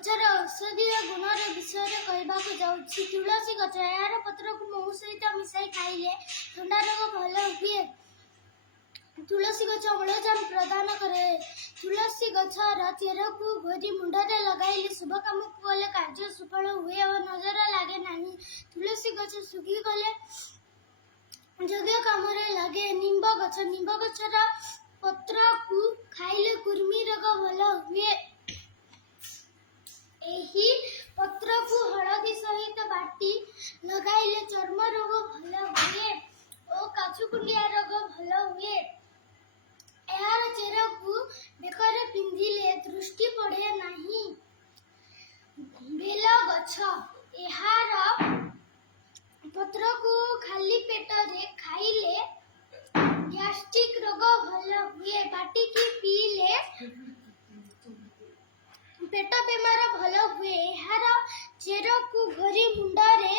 गचर औषधीय गुणर विषय कहवाक जाऊँगी। तुलसी गच यार पत्र को महु सहित मिसाई खाइले थंडा रोग भल हुए। तुलसी गच अम्लजान प्रदान करे। तुलसी गचर चेर को घोरी मुंडे लगाइले शुभ काम कले कार्य सफल हुए और नजर लगे नहीं। तुलसी गच सुखी गले यज्ञ काम लगे। निंब गचर पत्र को खाइले कुर्मी रोग भल हुए। एही पत्र को हलदी सहित बाटी लगाइले चर्म रोग भल हुए और काछुकुंडिया रोग भल हुए। यार चेर को बेकर पिंधिले दृष्टि पड़े नहीं। बेल गछ यार पत्र को खाली पेट रे खाइले गैस्ट्रिक रोग भल हुए। बाटी की पीले पेट बेमार भल हुए। यार चेर को घोरी मुंडरे